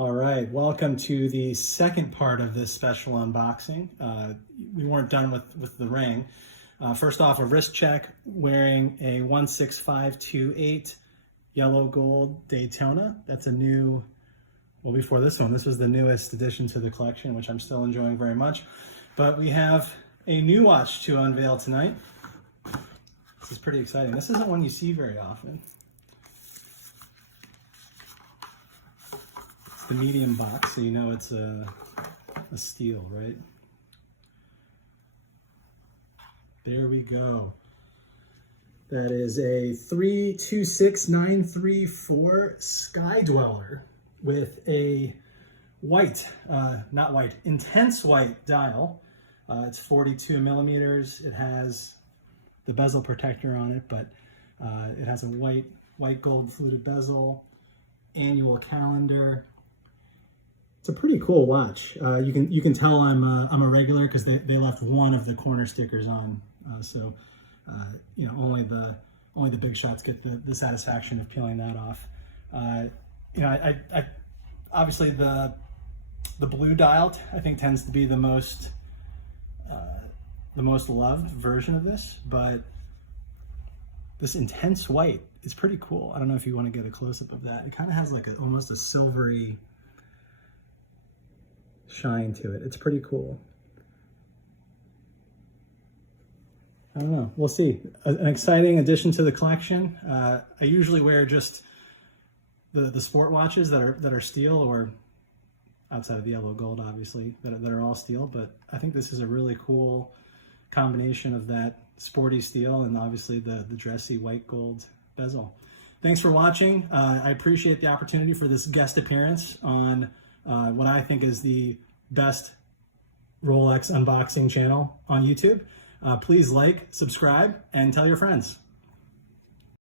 All right, welcome to the second part of this special unboxing. We weren't done with the ring. First off, a wrist check, wearing a 16528 yellow gold Daytona. That's a new, well, before this one, this was the newest addition to the collection, which I'm still enjoying very much. But we have a new watch to unveil tonight. This is pretty exciting. This isn't one you see very often. The medium box, so you know it's a steal, right? There we go. That is a 326934 Skydweller with a white, not white, intense white dial. It's 42 millimeters. It has the bezel protector on it, but it has a white gold fluted bezel, annual calendar. It's a pretty cool watch. You can tell I'm a regular because they left one of the corner stickers on. You know, only the big shots get the satisfaction of peeling that off. You know, I obviously the blue dial I think tends to be the most loved version of this, but this intense white is pretty cool. I don't know if you want to get a close-up of that. It kind of has like almost a silvery shine to it. It's pretty cool. I don't know. We'll see. An exciting addition to the collection. I usually wear just the sport watches that are steel, or outside of the yellow gold, obviously, that are all steel. But I think this is a really cool combination of that sporty steel and obviously the dressy white gold bezel. Thanks for watching. I appreciate the opportunity for this guest appearance on what I think is the best Rolex unboxing channel on YouTube. Please like, subscribe, and tell your friends.